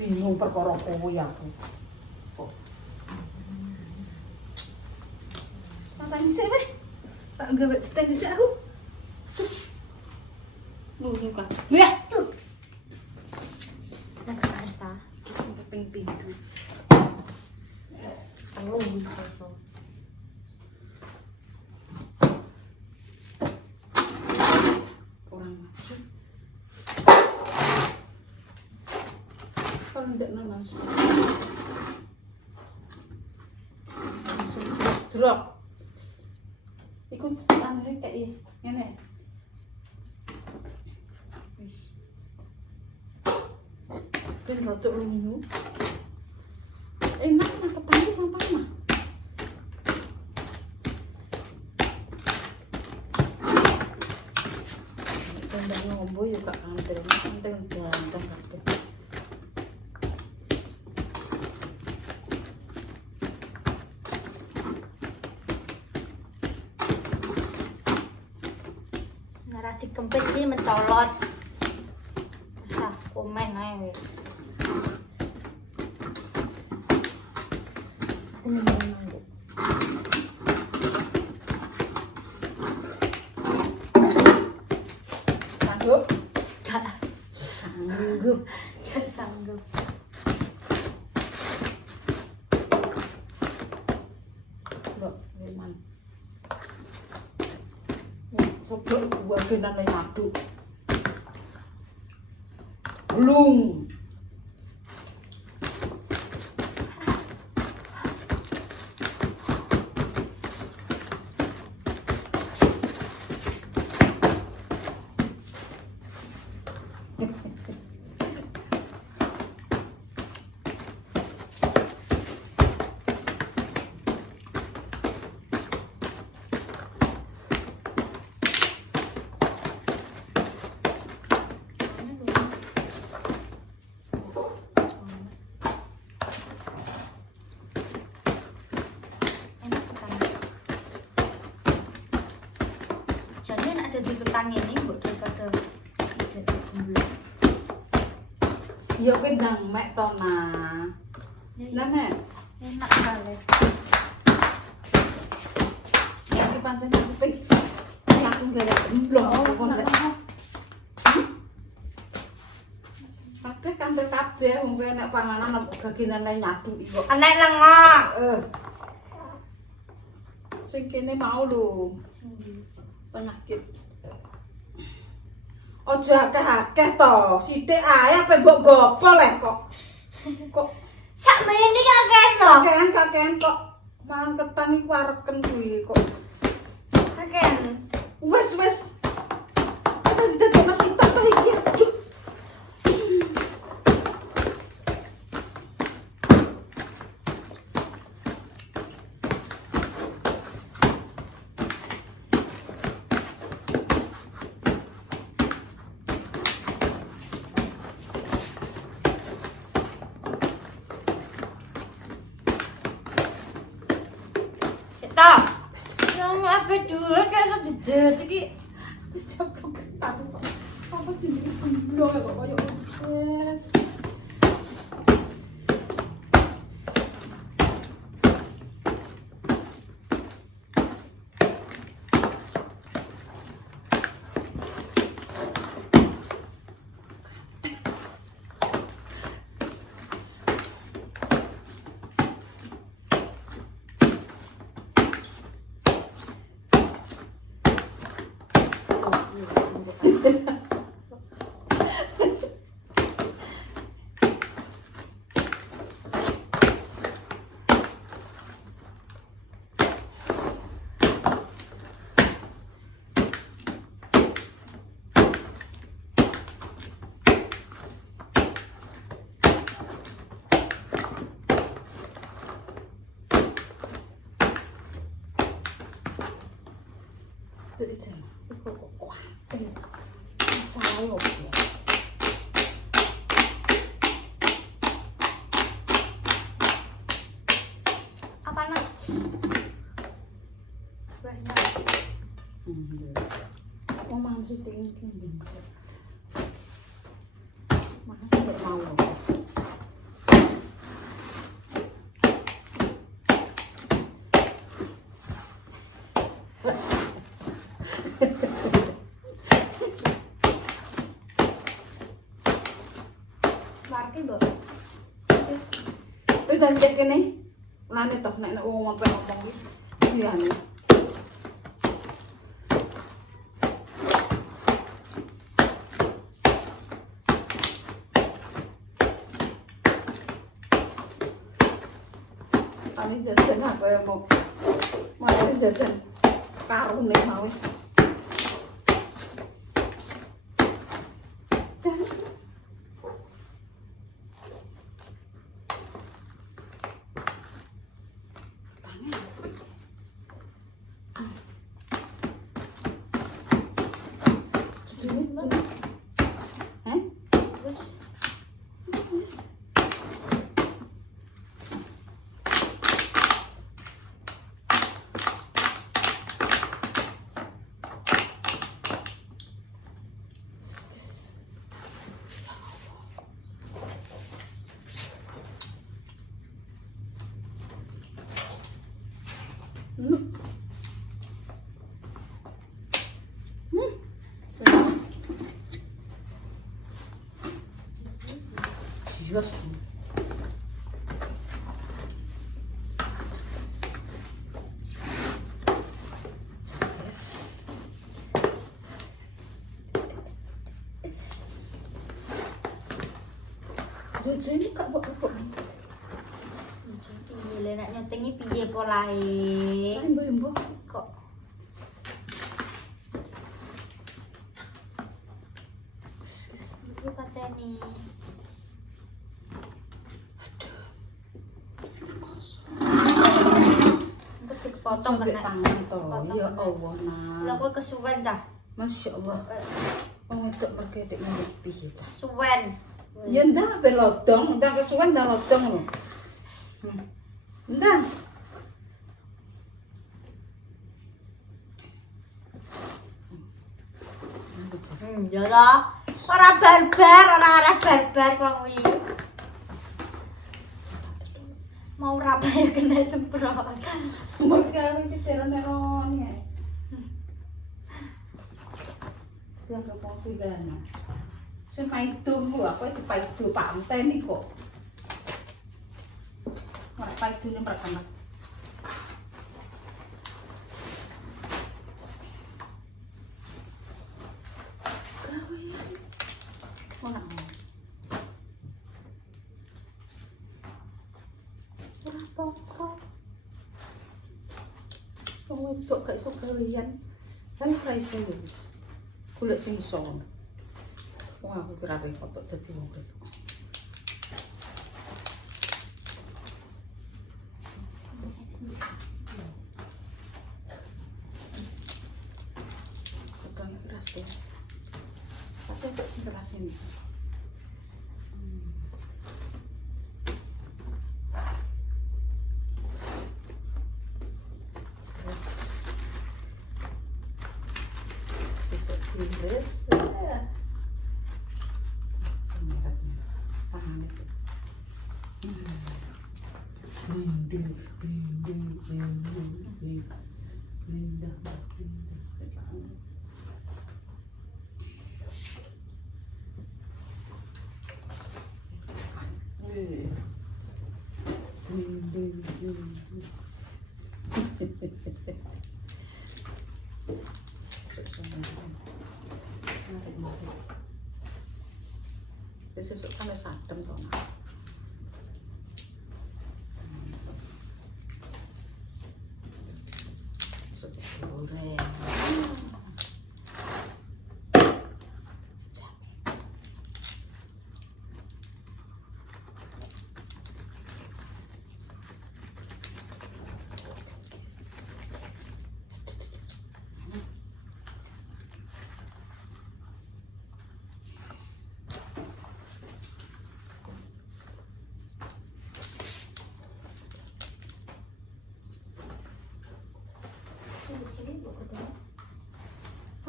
Bingung perkara kowe aku. Matang dhisik weh. Tak gawe teh dhisik aku. Ngono kan. Weh. Nek arep ta. Wis untuk ping-ping. Telu iso. Orang maju. Kalau ndak langsung. Langsung drop. Ikut aneh kayak ngene. Wis. Ben rotok lunyu. Enak nang ketangki gampang mah. Ndak ngombo yo gak kantel, kantel ganteng kabeh. Nara dikempit iki mencolot. Sah komen ae weh. Sanggup? Gak Sanggup. gak sanggup. Mbak Firman. Coba gua genan le ngaduk. Belum. Enak kan. Jadi nek dadi ketan ini mbok daripada tidak digulung. Ya kuwi ndang mek to nah. Lah nek Enak sekali. iki pancen aku ping aku gara gemblong apa ndak. Kabeh kantor kabeh wong kowe nek panganan apa gaginan le nyatu iki kok. Enek lengok. Sing kene mau lho penyakit. Ojo akeh-akeh to, sithik ae ape mbok gopo leh kok. Kok Sak mene kok kena. kakean kok mangan ketan iki wareken kuwi kok. Kaken. Wes. Tadi masih toto iki. Aduh. Stop. Yang apa dulu kayak dijejek iki. Wis coba ketan kok. Apa jenenge gemblong kok koyo wes. Apa nas? Banyak. Oh, masih tinggi. Masih nggak mau. kaki, Mbak. Terus dari cek ini, lani toh nek ngomong iki. Iya nih. Kami jajan apa ya mau jajan karung nih mawis. Yes. Jojo ini kak buat apa? Piye nek nyotingi piye polahe? Mbok. Kok iku kateni. Potong Sampai kena tangan toh. Potong Ya kena. Allah nah. Lah kowe kesuwen cah. Masya Allah. Wong itu merkedek nang piye cah. Suwen. Ya ndak ben lodong, ndak kesuwen ndak lodong lho. Ndak. Ya toh. Ora barbar, ora arah barbar wong kuwi. Mau raba ya kena semprot. Berkali iki teron-teron ya. Jaga pangkilana. Sing paitung lho, aku iki paidu panten iki kok. Ora paidune pertama. Ora pokok. Wong itu gak iso gawean. Kan gak iso wis. Golek sing iso. Wong aku kira repot tok dadi wong repot. Kodong keras, guys. Tapi kok sing keras ini. Terus semeratnya tangan itu sesuk kan wis adem to nah. Sesuk goreng.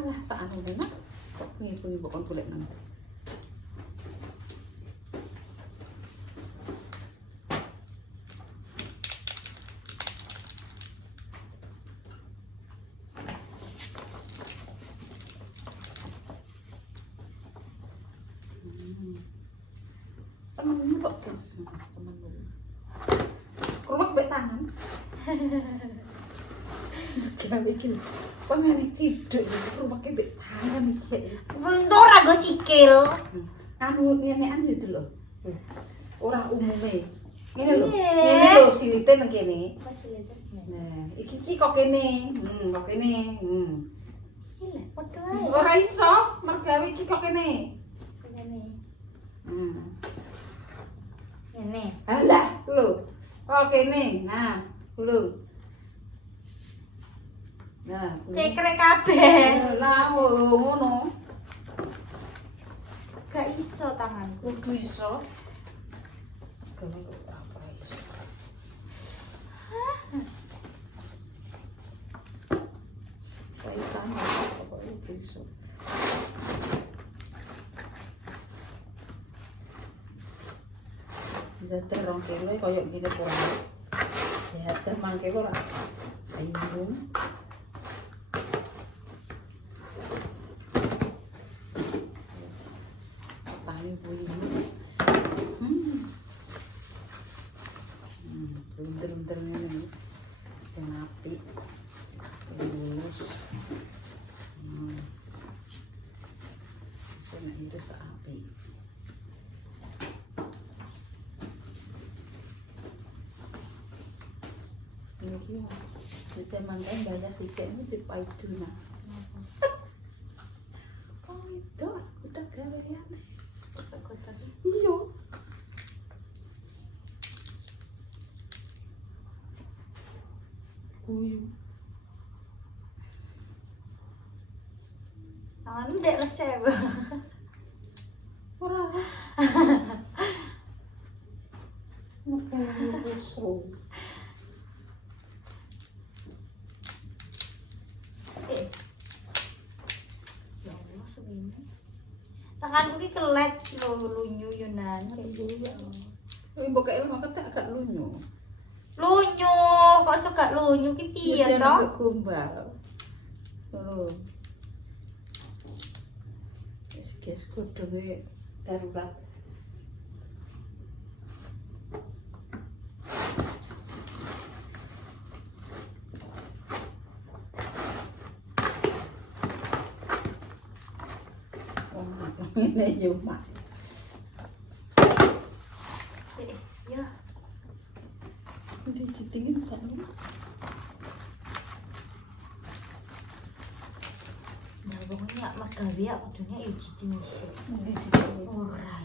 Alah saat ini nak, kok ngipu bukan kulit nanti. Cuman kok guys. Temen dulu. Keruk mbek tangan. Gawe iki lho. Kok ngene ciduk iki keruk mbek tangan iki. Bentuk rago sikil. Anu ngenean itu lho. Ora umume. Ngene lho. Iya. Ngene lho silite nang kene. Masih lihat. Nah, iki kok kene. Kok kene. Gila, padha ae. Ora iso mergawe iki kok kene. Ini. Hmm. Ini. Alah, lho. Kok kene. Nah, lho. Nah, Cekrek kabeh. lah ngono. Gak iso tanganku. Kudu iso. Gawe kok ora iso. Saya sama kok itu iso. Bisa terong kilo koyo gini kurang. Sehat teh mangke ora. Ayo. Tani bunyi. Bentar-bentar ngene. Yang api. Lulus. Saya iris api. Ini dia. Bisa mantan banyak sih ini di paituna. Oh itu udah kalian. Kotak-kotak. Iya. Kuyu. Tanganmu dek resep. Ora. Ngapain busuk? Ya Allah segini. Tanganku ki kelet lho lunyu Yunan. Ini bokek lu makan tak agak lunyu. Lunyu, kok suka lunyu ki piye Dia to? nambah gombal. Terus. Guys, kudungnya darurat. Oh, ini Yumak. Ya, Dijitingin kan? nah pokoknya mak gawe aku dunia ijiti musuh. Dijitingin. Ora.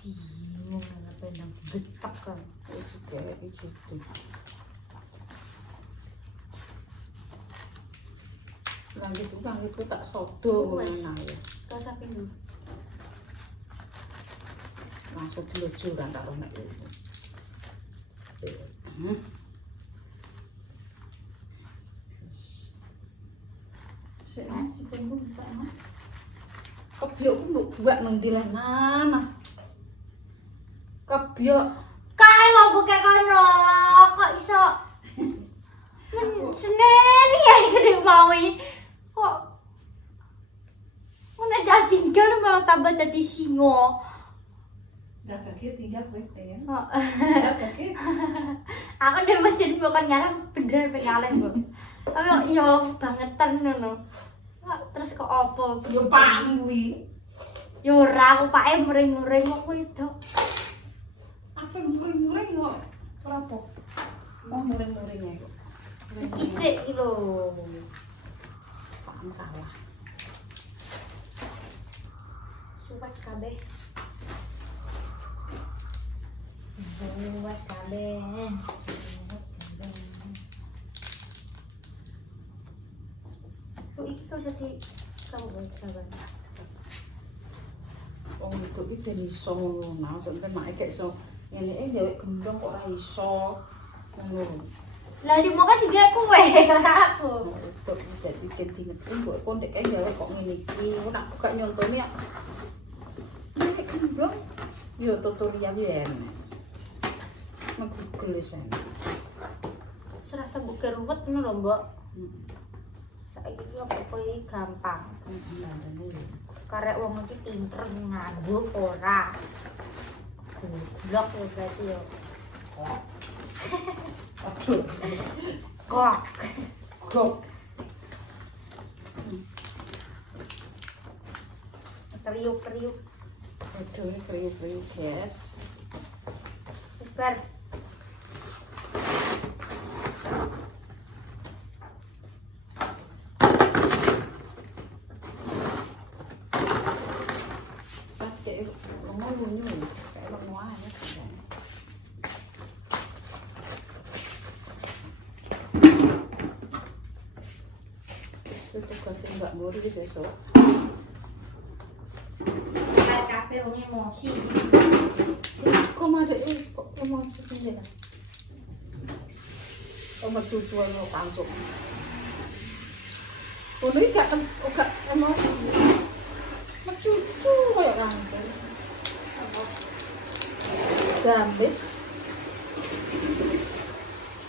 Bingung kenapa nang betak kan. Itu kayak dijiting. Langit itu tak sodo menang ya. Kau sampai dulu. Langsung dilucuran tak ronek itu. Si tunggu buka mah. Kebiok ku mbok buat nang dilanan. Kebiok Kae lo buka kono, kok iso seneni ya gede maui. Kok mana dah tinggal malah tambah jadi singo. dah kaki tinggal kowe ya. Oh. Dah kaki. Aku udah macam bukan nyarang bener pengalih bu. Aku iya bangetan nono. Terus kok apa? Yo pakmu kuwi. Yo ora aku pake muring-muring kok itu. Apa muring-muring kok? Ora apa? Mau muring-muringnya kok. Isik iki lho. Pakmu kalah. Suwek kabeh. Suwek kabeh. Kok iki kok jadi kamu buat Wong itu iki ben iso ngono. Maksudnya mak gak iso ngene gawe gendong kok ora iso. Ngono. lah di muka sih dia kue ora aku. Itu jadi ketinget mbok kon dek gawe kok ngene iki. Ora buka nyontoni ya. Nek gendong yo tutorial yen. Nang Google wis enak. Serasa buka ruwet ngono lho, Mbok. Saiki apa-apa iki gampang. karek wong iki pinter nganggo ora. Goblok ya berarti ya. Aduh. Kok. Kok. Kriuk-kriuk. Aduh, kriuk-kriuk, guys. Bubar. Pakai lemon lunyu, kayak lemon aja. Itu tugasnya Mbak Muri besok. Kayak kafe wong emosi. Kok ada kok emosi piye lah. Oma cucuan lo kancuk. Ono iki gak emosi. Cucu kayak kancuk. Gambis.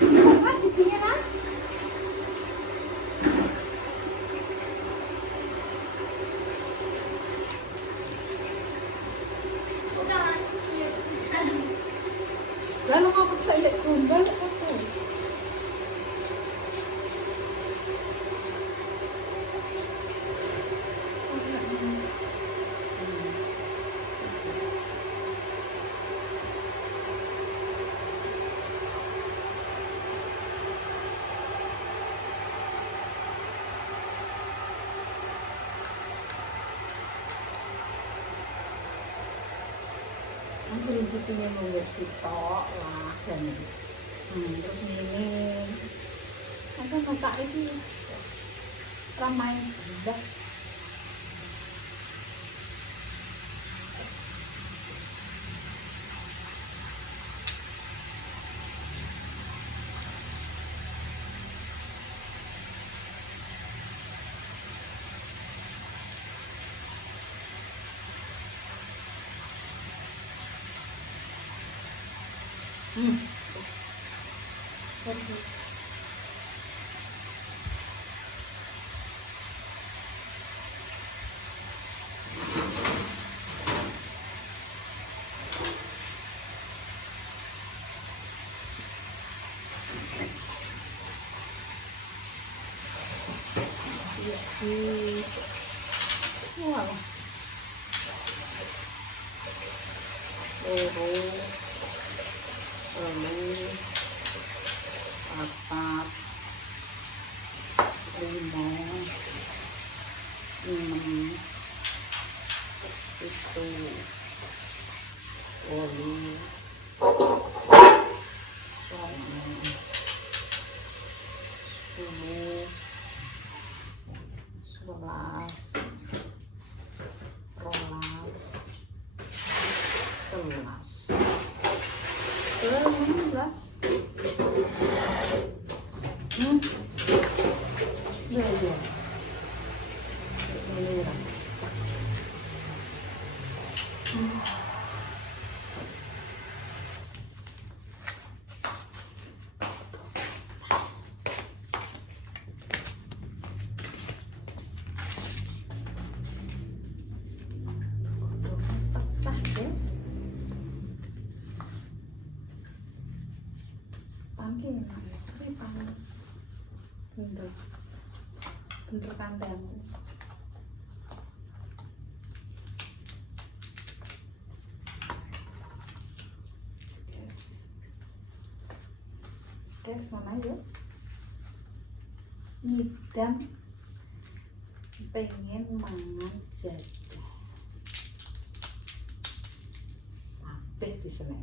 Apa jijinya kan? Lalu ngapa tak lek gombal apa? Sering sepinya nunggu sitok lah dan terus ini apa mata ini ramai dah. Iya sih. Wah. Lalu empat, lima, enam, itu, wolu, songo, 10, 11, 12, 13. 16. Ya, ya. Ini. Pecah, guys. Panggil tapi panas. Bener kandang. Stes mana ya? Ngidam pengen mangan jadah. Apik di Senen.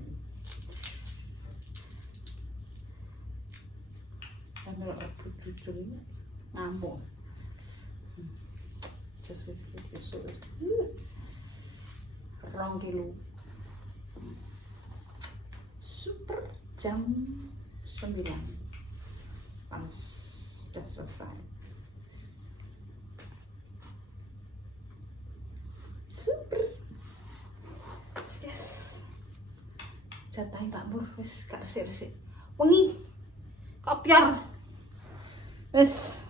Kalau rebut itu ngamuk. Just rong kilo. Super jam 9. Panas sudah selesai. Super. Yes. Jatahe Pak Mur wis gak resik-resik. Wengi. Kopiar. Wis